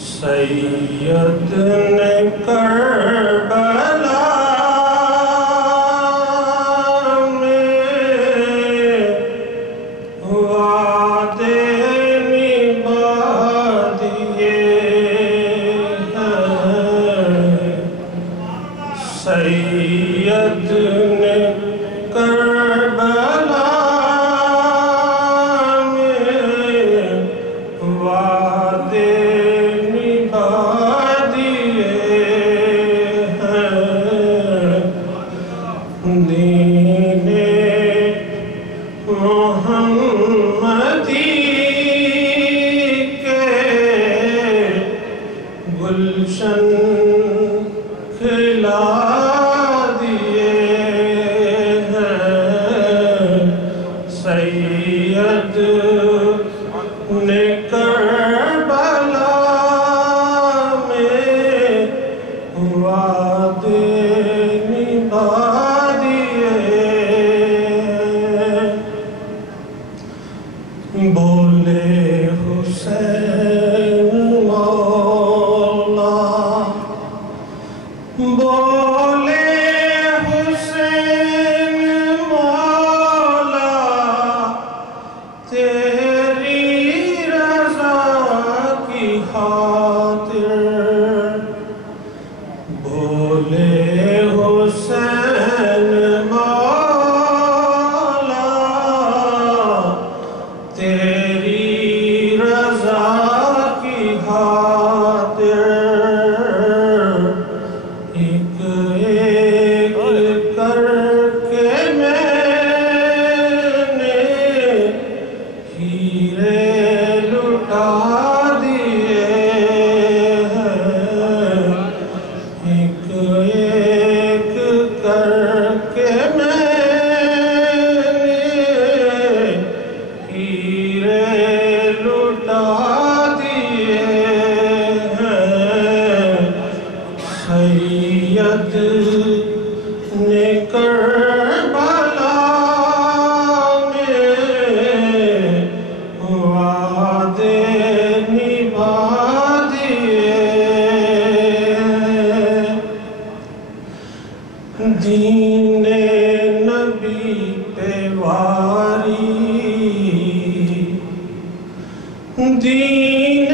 سید نے کربلا میں وعدے نبھا دیے ہیں۔ سید نے کربلا دین محمدی کے گلشن کھلا دیے ہیں۔ سید نے کربلا میں وعدے نبھا بولے حسین مولا، بولے حسین مولا، تیری رضا کی خاطر۔ بولے حسین تیری رضا کی خاطر ایک ایک کر کے میں نے ہیرے لٹا دیے ہیں۔ ایک ایک کر کے میں سید نے کربلا میں وعدے نبھا دیے۔ دین نبی پہ واری، دین